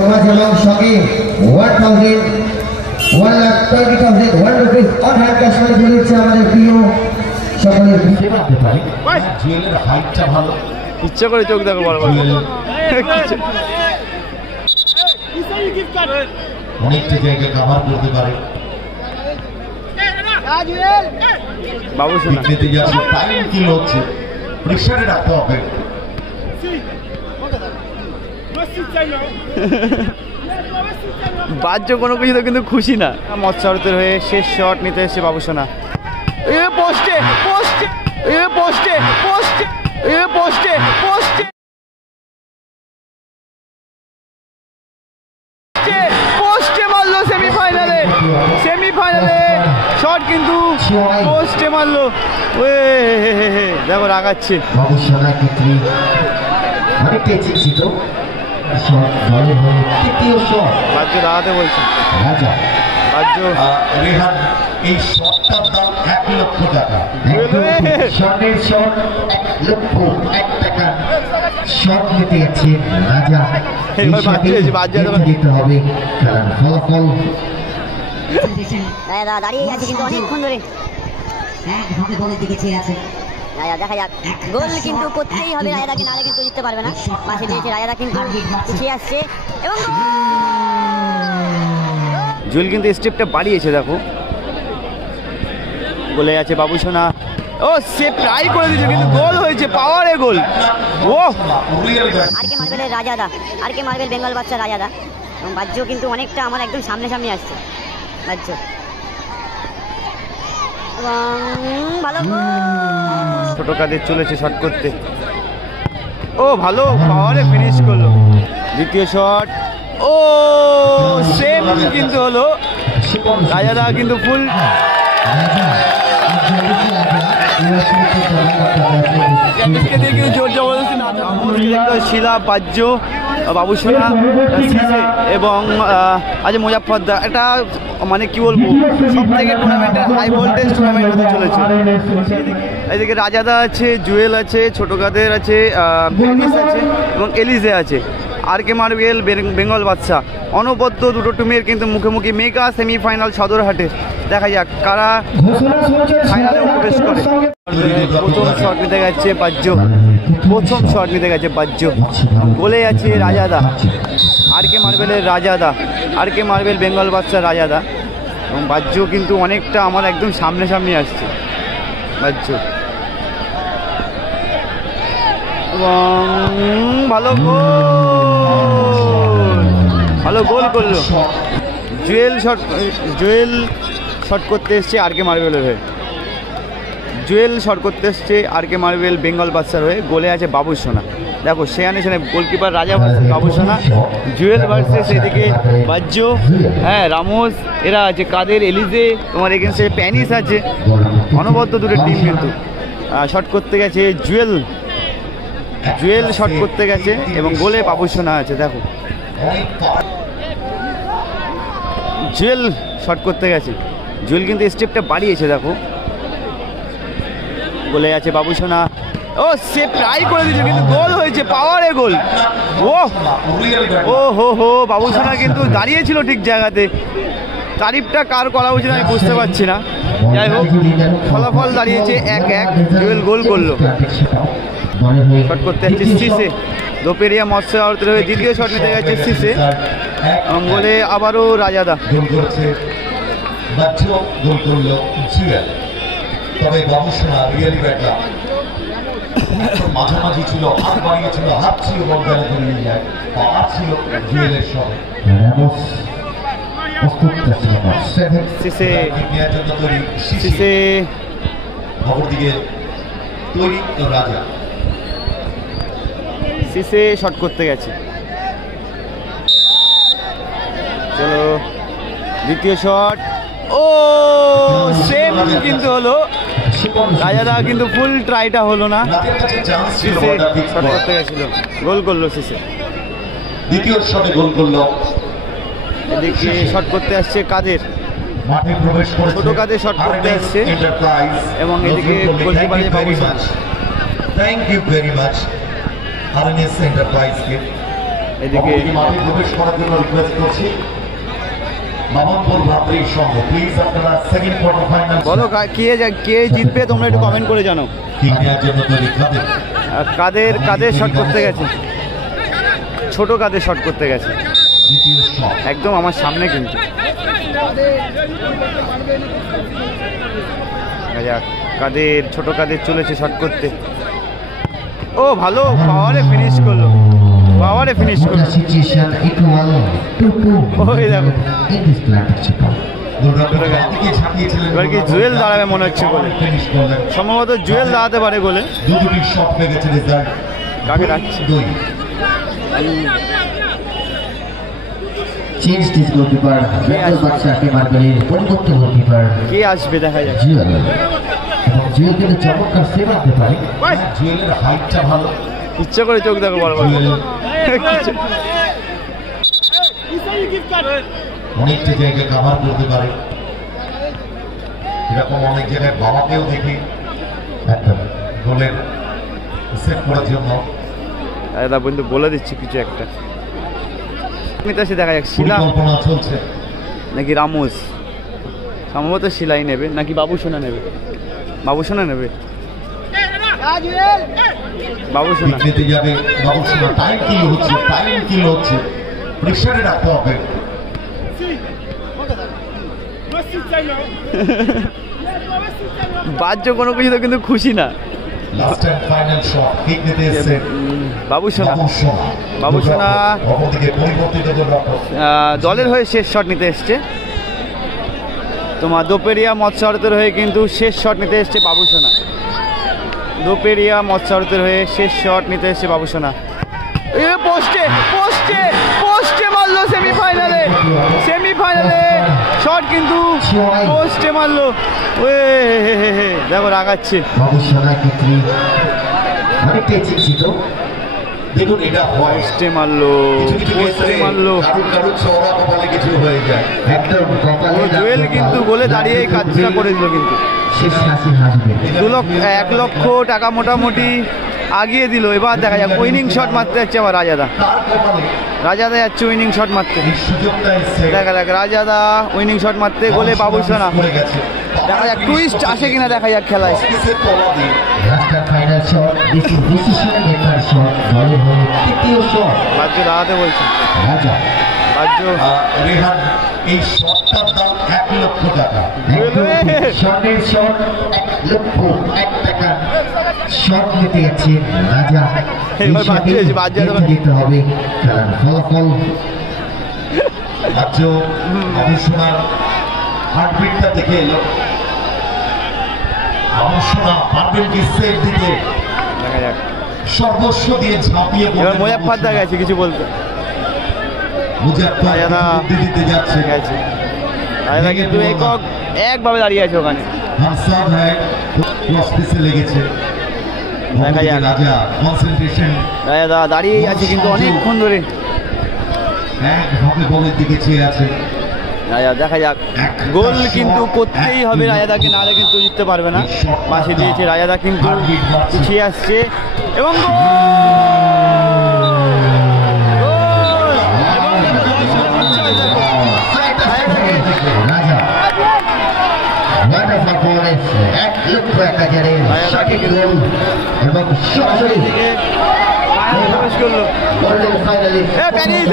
এবং সঙ্গে 1,20,000 rupees on hand cash মানি তুলে দিচ্ছে আমাদের প্রিয় সকলের জুয়েলের হাইটটা ভালো, ইচ্ছা করে চোখ দেখো বড় বড় অনেকটা জায়গা কভার করতে পারে। বাবু শোনা টাইম কিল হচ্ছে, প্রেশারে রাখতে হবে। বাহ্য কোনো কিছু তো কিন্তু খুশি না। মৎস্যারতের হয়ে শেষ শট নিতে এসেছে বাবু সোনা। এ পোস্টে পোস্টে এ পোস্টে পোস্টে এ পোস্টে পোস্টে পোস্টে মারলো সেমিফাইনালে। সেমিফাইনালে শট কিন্তু পোস্টে মারলো। ওয়ে দেখো রাগাচ্ছে বাবু সোনা ক্ষেত্রে অনেকটা চিন্তিত। বাহ্য দাঁড়াতে বলছে রাজা বাহ্য রেহান। এই শটটার দাম 1 লক্ষ টাকা। শটের শট 1 লক্ষ 1 টাকা শট নিতে যাচ্ছে রাজা। দিতে হবে কারণ ফলাফল দাঁড়িয়ে আছে কিন্তু অনেকক্ষণ ধরে একভাবে গোলের দিকে চেয়ে আছে। দেখা যাক, গোল কিন্তু করতেই হবে রাজাদাকে, নাহলে কিন্তু জিততে পারবে না। পাশে দিয়েছে রাজাদা কিন্তু পিছিয়ে আসছে এবং জুয়েল কিন্তু স্টেপটা বাড়িয়েছে দেখো। বলে আছে বাবু সোনা। ও সে ট্রাই করে দিয়েছে কিন্তু গোল হয়েছে, পাওয়ারে গোল। ও আর কে মার্বেলের রাজাদা, আর কে মার্বেল বেঙ্গল বাচ্চা রাজাদা। এবং বাহ্য কিন্তু অনেকটা আমার একদম সামনে সামনে আসছে বাহ্য। এবং ভালো ছোট কাদের চলেছে শট করতে। ও ভালো পাওয়ারে ফিনিশ করলো। দ্বিতীয় শট ও সেম কিন্তু হলো। রাজাদা কিন্তু ফুল জোর জবরদস্তি না, শিলা বাহ্য বাবু সোনা এবং আজ মুজাফফরদা। এটা মানে কি বলবো, সব থেকে টুর্নামেন্টের হাই ভোল্টেজ টুর্নামেন্ট হতে চলেছে। এদিকে রাজাদা আছে, জুয়েল আছে, ছোট কাদের আছে, আছে এবং এলিজে আছে। আর কে মার্বেল বেঙ্গল বাচ্চা। অনবদ্য দুটো টিমের কিন্তু মুখোমুখি মেগা সেমিফাইনাল সদরহাটে। দেখা যাক কারা ফাইনালে প্রবেশ করে। প্রথম শট নিতে গেছে বাহ্য, প্রথম শট নিতে গেছে বাহ্য। বলে আছে রাজাদা, আর কে মার্বেলের রাজাদা, আর কে মার্বেল বেঙ্গল বাচ্চা রাজাদা। এবং বাহ্য কিন্তু অনেকটা আমার একদম সামনে সামনে আসছে বাহ্য। এবং ভালো গোল, ভালো গোল করলো জুয়েল। জুয়েল শট করতে এসছে আর কে মার্বেলের হয়ে। জুয়েল শট করতে এসছে আর কে মার্বেল বেঙ্গল বাচ্চার হয়ে। গোলে আছে বাবু সোনা। দেখো সেখানে গোলকিপার রাজা ভার্সেস বাবু সোনা, জুয়েল ভার্সেস এদিকে বাহ্য, হ্যাঁ রামোস এরা আছে, কাদের এলিজে, তোমার এগেন্সে প্যানিস আছে। অনবদ্য দুটো টিম কিন্তু শট করতে গেছে জুয়েল। জুয়েল শট করতে গেছে এবং গোলে বাবু সোনা আছে। দেখো জুয়েল শট করতে গেছে, জুয়েল কিন্তু স্টেপটা বাড়িয়েছে দেখো। গোলে আছে বাবু সোনা। ও সে ট্রাই করে দিয়েছে কিন্তু গোল হয়েছে, পাওয়ারে গোল। ও হো হো বাবু সোনা কিন্তু দাঁড়িয়েছিল ঠিক জায়গাতে। তারিফটা কার করা উচিত আমি বুঝতে পারছি না। যাই হোক ফলাফল দাঁড়িয়েছে 1-1। জুয়েল গোল করলো। শট করতে যাচ্ছে সিসে, দোপেরিয়া মৎস্য আড়তের হয়ে দ্বিতীয় শট নিতে গেছে সিসে। বলে আবারও রাজাদা। তবে বাবু সোনা রিয়েলি ব্যাটলা মাঝামাঝি ছিল, হাত বাড়িয়েছিল, হাত ছিল বল যেন ধরে নিয়ে যায়, পা ছিল জুয়েলের সঙ্গে। সিসে শট করতে গেছে। চলো দ্বিতীয় শট। ও সেম কিন্তু হলো। রাজাদা কিন্তু ফুল ট্রাইটা হলো না। সিসে শট করতে গেছিল, গোল করলো সিসে। দ্বিতীয় শটে গোল করলো। এদিকে শট করতে আসছে কাদের, ছোট কাদের শট করতে আসছে এবং এদিকে goalkeeper Babu Sona. Thank you very much RNS এন্টারপ্রাইজকে। এদিকে মাঠে প্রবেশ করার জন্য রিকোয়েস্ট করছি মামনপুর ভাতৃর সঙ্গে প্লিজ আপনারা সেকেন্ড কোয়ার্টার ফাইনাল বলো কে জিতবে তোমরা একটু কমেন্ট করে জানো। জন্য তৈরি কাদের শট করতে গেছে, ছোট কাদের শট করতে গেছে দ্বিতীয় শট একদম আমার সামনে কিন্তু। ছোট কাদের চলেছে শট করতে। ও ভালো পাওয়ারে ফিনিশ করলো, situation equal 2-2 ওই দেখো in this championship. এবার কি জুয়েল দাঁড়াবে মনে হচ্ছে গোলে, সম্ভবত জুয়েল দাঁড়াতে পারে গোলে। দুটি শট হয়ে গেছে রেজাল্ট কাকে রাখছে 2 Change this goalkeeper. বেঙ্গল বাদশা কে মারবেলের পরিবর্তন গোলকিপার কে আসবে দেখা যাক। জুয়েল, এবং জুয়েল কিন্তু চমৎকার সেভ আনতে পারে। জুয়েলের হাইটটা ভালো, ইচ্ছা করে চোখ দেখো বড় অনেকটা জায়গায় কভার করতে পারে, এরকম অনেক জায়গায় বাবাকেও দেখি একটা গোলের সেভ করার জন্য দাদা বন্ধু বলে দিচ্ছি কিছু একটা সে দেখা যাক। শিলা পরিকল্পনা চলছে নাকি রামোস, সম্ভবত শিলাই নেবে নাকি বাবুসোনা নেবে, বাবুসোনা নেবে, বাবুসোনা নিতে যাবে বাবুসোনা। টাইম কিল হচ্ছে প্রেশারে রাখতে হবে। বাহ্য কোনো কিছু তো কিন্তু খুশি না। Last and final shot kick নিতে এসেছে বাবুসোনা অপরদিকে পরিবর্তিত দলের হয়ে শেষ শট নিতে এসছে। তোমার দোপেরিয়া মৎস্যারতের হয়ে কিন্তু শেষ শট নিতে এসছে বাবুসোনা। দোপেরিয়া মৎস্যারতের হয়ে শেষ শট নিতে এসছে বাবুসোনা। পোস্টে মারলো সেমিফাইনালে শট কিন্তু পোস্টে মারলো। দেখো রাগাচ্ছে বাবুসোনা ক্ষেত্রে অনেকটাই চিন্তিত। দেখুন এটা হয় পোস্টে মারলো কারণ চওড়া কপালে কিছু হয়ে যায়। একদম কপালে জুয়েল কিন্তু গোলে দাঁড়িয়ে কাজটা করে দিল কিন্তু। শেষ হাসি হাসবে 1 লক্ষ টাকা মোটামুটি আগিয়ে দিল। এবার দেখা যাক উইনিং শট মারতে যাচ্ছে আবার রাজাদা যাচ্ছে উইনিং শট মারতে। দেখা যাক রাজাদা উইনিং শট মারতে গোলে বাবুসোনা। দেখা যাক টুইস্ট আসে কিনা দেখা যাক খেলায়। Final shot, decision maker shot, দলের হয়ে তৃতীয় শট। বাহ্য দাঁড়াতে বলছে রাজা রেহান এই শটটার দাম 1 লক্ষ টাকা। শটের শট 1 লক্ষ শট নিতে যাচ্ছেন রাজা। দিতে হবে খেলার ফলাফল। বাবুসোনার হার্টবিটটা দেখে এলো, বাবুসোনা পারবেন কি সেভ দিতে, দেখা যাক সর্বস্ব দিয়ে ঝাঁপিয়ে এবার মোজাফফর দা গেছে কিছু বলতে। দিতে যাচ্ছে রাজাদা কিন্তু একভাবে দাঁড়িয়ে আছে ওখানে। লেগেছে দেখা যাক রাজা কনসেন্ট্রেশন রাজাদা দাঁড়িয়েই আছে কিন্তু অনেকক্ষণ ধরে। একভাবে বলের দিকে চেয়ে আছে রাজা। দেখা যাক গোল কিন্তু করতেই হবে রাজাদাকে, নাহলে কিন্তু জিততে পারবে না। পাশে দিয়েছে রাজাদা কিন্তু পিছিয়ে আসছে এবং এবং সরাসরি প্রবেশ করলো। প্যানিস